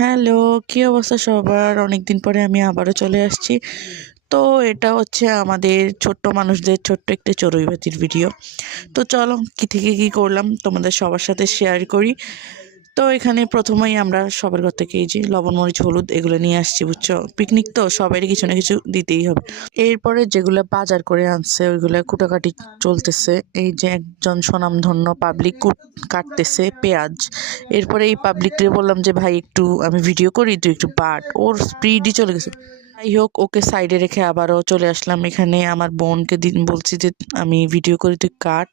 Hello, কি অবস্থা সবার? অনেকদিন পরে আমি আবারও চলে আসছি। তো এটা হচ্ছে আমাদের ছোট্ট মানুষদের ছোট্ট একটি চড়ুইভাতির ভিডিও। তো চলো কি থেকে কি করলাম তোমাদের সবার সাথে শেয়ার করি। তো এখানে প্রথমেই আমরা সবার ঘর থেকে এই যে লবণ মরিচ হলুদ এগুলো নিয়ে আসছি, বুঝছো? পিকনিক তো সবারই কিছু না কিছু দিতেই হবে। এরপরে যেগুলো বাজার করে আনছে ওইগুলো কুটাকাটি চলতেছে। এই যে একজন স্বনামধন্য পাবলিক কাটতেছে পেঁয়াজ। এরপরে এই পাবলিককে বললাম যে ভাই একটু আমি ভিডিও করি, তুই একটু বাট। ওর স্পিডই চলে গেছে। যাই হোক, ওকে সাইডে রেখে আবারও চলে আসলাম এখানে। আমার বোনকে বলছি যে আমি ভিডিও করি, তুই কাট।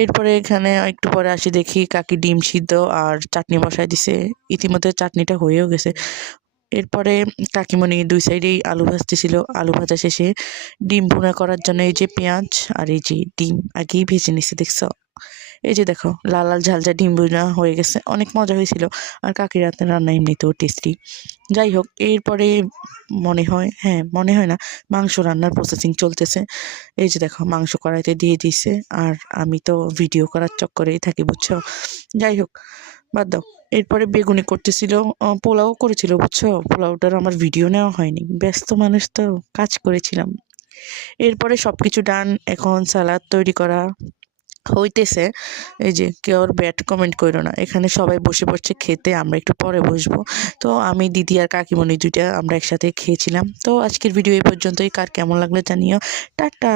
এরপরে এখানে একটু পরে আসি, দেখি কাকি ডিম সিদ্ধ আর চাটনি বসায় দিছে। ইতিমধ্যে চাটনিটা হয়েও গেছে। এরপরে কাকিমণি দুই সাইডেই আলু ভাজতেছিল। আলু ভাজা শেষে ডিম ভুনা করার জন্য এই যে পেঁয়াজ আর এই যে ডিম আগেই ভেজে নিছে, দেখছো? এই যে দেখো লাল লাল ঝাল ঝাল ডিম ভুনা হয়ে গেছে, অনেক মজা হয়েছিল। আর কাকির রাতের রান্না এমনিতেও টেস্টি। যাই হোক, এরপরে মনে হয় না, মাংস রান্নার প্রসেসিং চলতেছে। এই যে দেখো মাংস কড়াইতে দিয়ে দিছে। আর আমি তো ভিডিও করার চক্করেই থাকি, বুঝছো? যাই হোক, বাদ দাও। এরপরে বেগুনি করতেছিল, পোলাও করেছিল, বুঝছো? পোলাওটার আমার ভিডিও নেওয়া হয়নি, ব্যস্ত মানুষ তো, কাজ করেছিলাম। এরপরে সবকিছু ডান, এখন সালাদ তৈরি করা হইতেছে। এই যে কেউ আর ব্যাড কমেন্ট করো না, এখানে সবাই বসে পড়ছে খেতে, আমরা একটু পরে বসবো। তো আমি দিদি আর কাকিমণি দুইটা আমরা একসাথে খেয়েছিলাম। তো আজকের ভিডিও এই পর্যন্তই। কার কেমন লাগলো জানিও। টাটা।